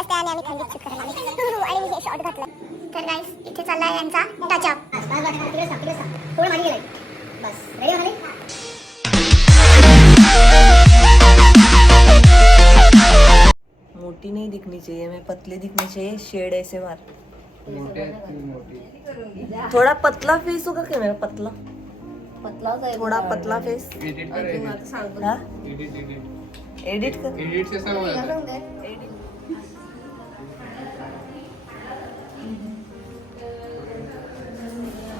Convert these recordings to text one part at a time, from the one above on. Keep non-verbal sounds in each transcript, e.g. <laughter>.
असते आणि आम्ही करायला. <laughs> आणि मी हे शॉर्ट घातलं. तर गाईस इथे चाललाय यांचा टचअप थोडं मागे गेलाय? बस रेडी झाले मोटी नहीं दिखनी चाहिए हमें पतली दिखनी चाहिए शेड ऐसे मार. थोड़ा पतला फेस होगा क्या मेरा पतला? पतलाच आहे थोड़ा पतला फेस एडिट एडिट एडिट कर. एडिट से सब हो जाता है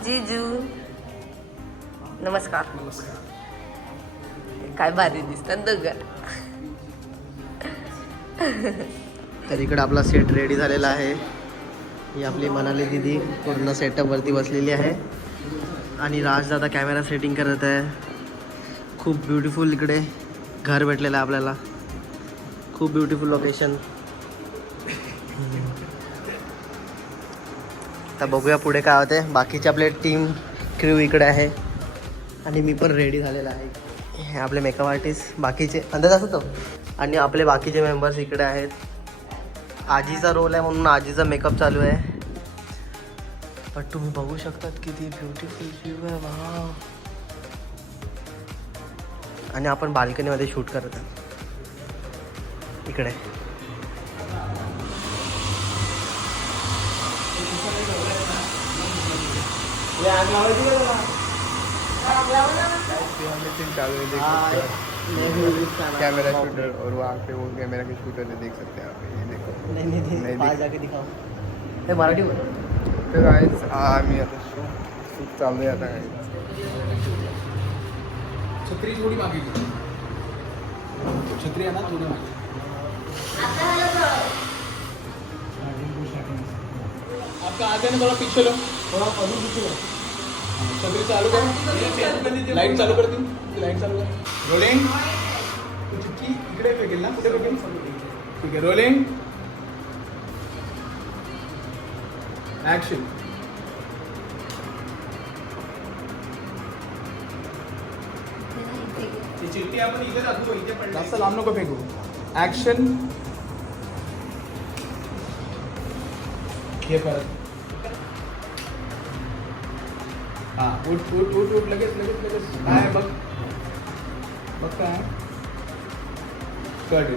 जीजू. नमस्कार. काय भारी दिसतात दोघं. तर इकडे आपला सेट रेडी झालेला आहे. ही आपली मनाली दिदी पूर्ण सेटअपवरती बसलेली आहे. आणि राजदादा कॅमेरा सेटिंग करत आहे. खूप ब्युटिफुल इकडे घर भेटलेलं आहे आपल्याला. खूप ब्युटिफुल लोकेशन आता बघूया पुढे काय होते बाकीचे आपले टीम क्रू इकडे आहे. आणि मी पण रेडी झालेला आहे. हे आपले मेकअप आर्टिस्ट बाकीचे अंदाज असतो आणि आपले बाकीचे मेंबर्स इकडे आहेत. आजीचा रोल आहे म्हणून आजीचा मेकअप चालू आहे. पण तुम्ही बघू शकतात किती ब्युटिफुल व्ह्यू आहे. वा आणि आपण बाल्कनीमध्ये शूट करत इकडे. कैमरा शूटर और वहाँ पे वो कैमरा के शूटर है देख सकते हैं आप ये देखो। नाही नाही नाही, नाही. जागे दिखाव हे मराठी बोल। तर गाईज आम्ही आता शूट शूट चालू आहे आता guys. छत्री थोडी मागे छत्री आहे ना थोडी मागे आपका आगे ना थोड़ा पीछे लो। थोड़ा अजून पीछे लो। छत्री चालू कर। लाइट चालू कर ती लाइट चालू कर। रोलिंग चिठ्ठी इकडे फेकेल ना कुठे फेकेल ठीक आहे रोलिंग ऍक्शन ती चिठ्ठी आपण इथे टाकू इथे पण जास्त लांब नको फेकू। ऍक्शन हे परत हा उठ उठ उठ उठ लगेच लगेच लगेच. काय बघ. बघ काय? कट.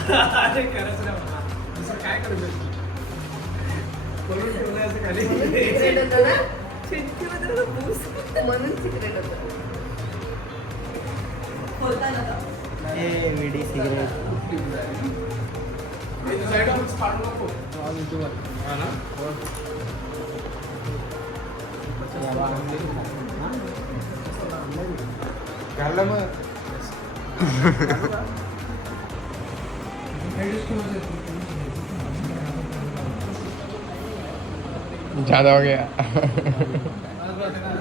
अरे. दुसरं काय असं खाली सिक्रेट होतं ना खिडकीमध्ये ना बूस म्हणून सिक्रेट होतं. होता ना ए विडी सिगरेट साईडवरच काढू नको हा ना? घालला <laughs> मग ज्यादा हो गया।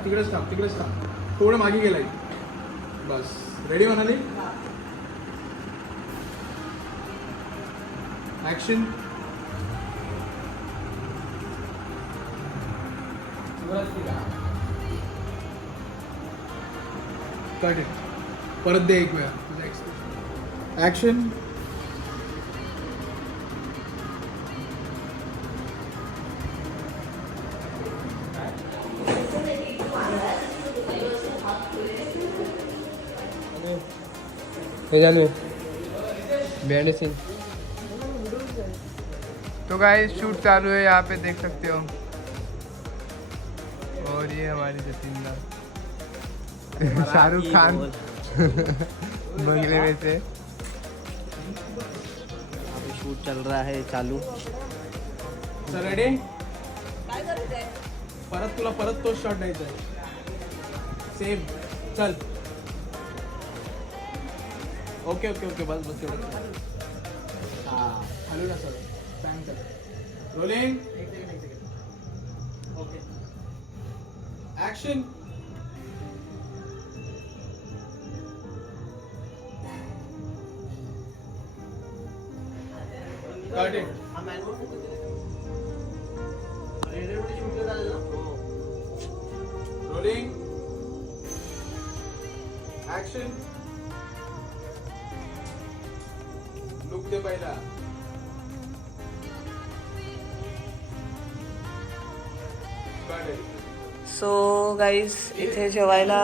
तिकडेच थांब तिकडेच थांब. थोडं मागे गेलाय. बस. रेडी म्हणाली ऍक्शन कट इट परत दे एक वेळा ऍक्शन हे चालू है बैंड सीन तो गाइस शूट चालू है यहाँ पे देख सकते हो. और ये हमारी जतीन दा. <laughs> शाहरुख खान. <laughs> बंगले में से. अभी शूट चल रहा है चालू. तर रेडी परत तुला परत तोच शॉट द्यायचा आहे. सेम चल. ओके ओके ओके बस बस हा. हलू ना सर. सांग चल rolling okay action action look दे पहिला सो गाईज इथे जेवायला.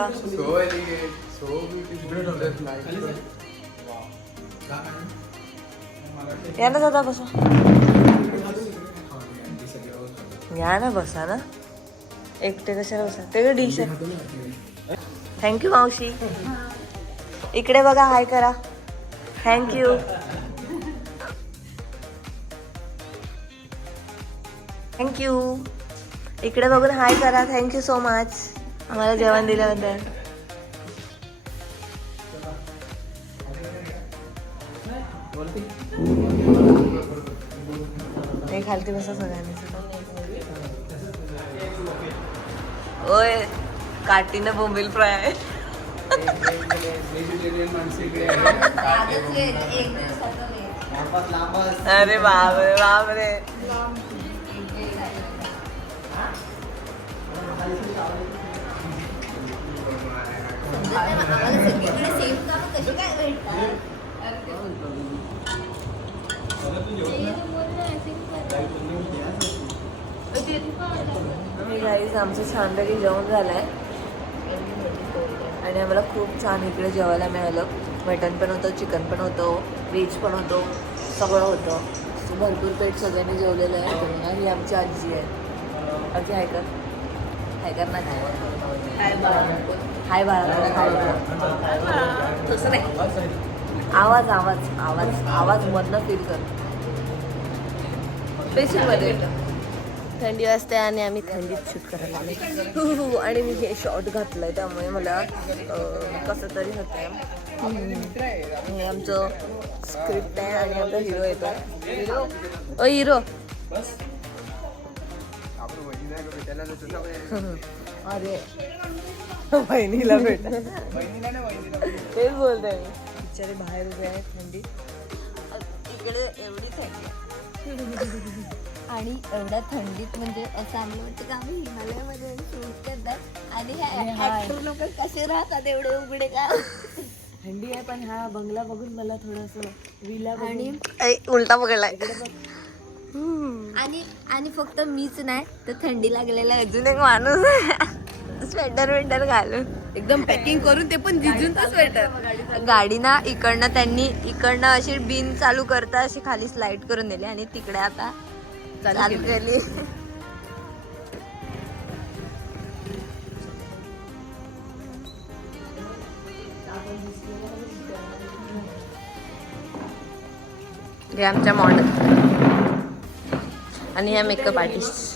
या ना दादा बसा. या ना बसा ना. एकटे कशाला बसा? ते डिश आहे थँक्यू मावशी. इकडे बघा हाय करा. थँक्यू थँक्यू इकडे बघून हाय करा. थँक्यू सो मच आम्हाला जेवण दिल्याबद्दल. हे खालती बसा सगळ्यांनी. ओय. काटीनं बोंबील फ्राय आहे. अरे बापरे बापरे आम्हाला सगळीकडे आमचं छानपैकी जेवण झालं आहे आणि आम्हाला खूप छान इकडे जेवायला मिळालं. मटण पण होतं चिकन पण होतं व्हेज पण होतं सगळं होतं. भरपूर पेट सगळ्यांनी जेवलेलं आहे. आणि ही आमची आजी आहे. आजी हाय कर. हाय कर ना. हाय बाळा. हाय बाळा. तसं नाही. आवाज आवाज आवाज आवाज मधनं फील कर. येतं थंडी वाजते आणि आम्ही थंडीत शूट करायला आलो आणि मी हे शॉर्ट घातलंय त्यामुळे मला अं, कसं तरी होतंय. हे आमचं स्क्रिप्ट आहे आणि आमचा हिरो येतो हिरो ओ हिरो. अरे. बहिणीला भेट. तेच बोलते मी. बिचारे बाहेर उभे आहे थंडी इकडे एवढी थंडी आणि एवढ्या थंडीत म्हणजे असं आम्हाला वाटतं की आम्ही हिमालयामध्ये शूट करतात. आणि लोक कसे राहतात एवढे उघडे का? थंडी आहे पण हा बंगला बघून मला थोडस विला आणि उलटा पकडलाय. आणि आणि फक्त मीच नाही तर थंडी लागलेला अजून एक माणूस स्वेटर वेटर घालून. एकदम पॅकिंग करून ते पण जिजूनचा स्वेटर. गाडी ना इकडनं त्यांनी इकडनं अशी बिन चालू करता अशी खाली स्लाइड करून दिली आणि तिकडे आता चालू केली. हे आमच्या मॉडेल आणि ह्या मेकअप आर्टिस्ट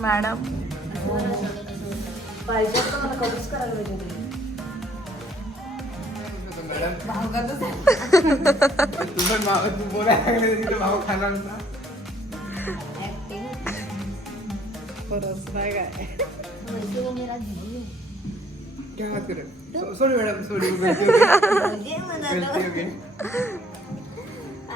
मॅडम. पाहिजे तर मला कधीच करायला पाहिजे तू पण माव तू बोलायला लागले तिथे भाव खाणार होता. क्या. बात कर रहे हो? Sorry madam sorry. <laughs> गई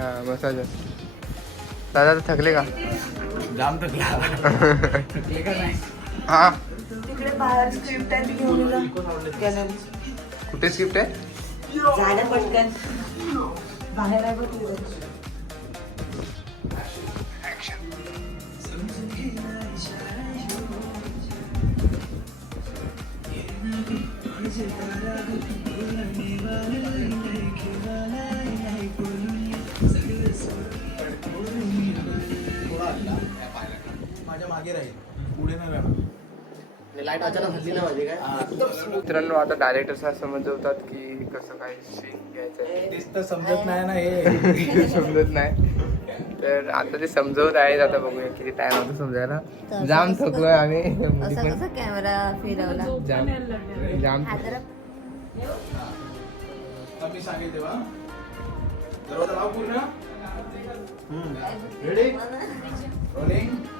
हा मसाज दादा तर थकले का? जाम थकला. थकले का नाही? हा. तिकडे बाहेर स्क्रिप्ट आहे ती घेऊन गेला कुठे स्क्रिप्ट आहे? झाडं पटकन. बाहेर आहे बघ मागे राहील. पुढे नाही राहणार. लाइट अचानक हल्ली ना माझी काय? मित्रांनो आता डायरेक्टर असं समजवतात की कसं काय सीन घ्यायचं आहे. तेच तर समजत नाही ना हे. <laughs> समजत नाही. तर आता ते समजवत आहेत आता बघूया किती टाइम होता समजायला. जाम थकलोय आम्ही. कॅमेरा फिरवला? जाम जाम मी सांगेल तेव्हा दरवाजा लाव पूर्ण. रेडी रोलिंग दरवाजा लाव अजून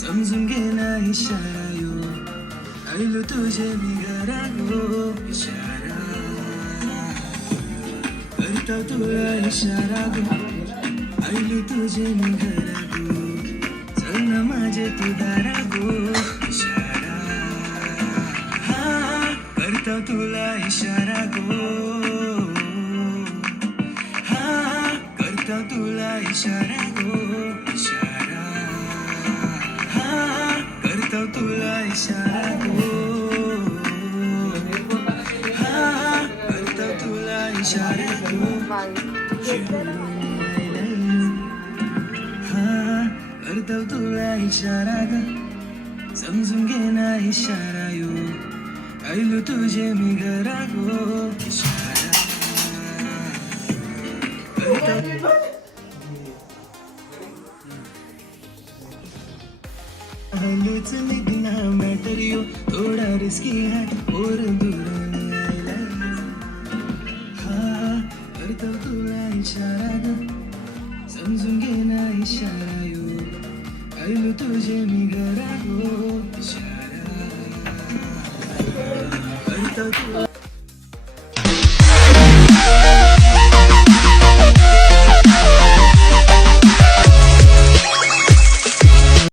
समजून घे ना इशारा यो. आईलो तुझे मी घरा गो इशारा. करता तुला इशारा गो आईलो तुझे मी घरा गो चल ना माझे तू दारा गो इशारा. हा करता तुला इशारा गो हा करता तुला इशारा तुला इशारा गो हा करता तुला इशारा गो हा करता तुला इशारा ग समजून घे ना इशारा यो आईलो तुझे मी घरा गो इशारा करता हल्लूच निघना मॅटर यो. थोडा रिस्की है और दूरून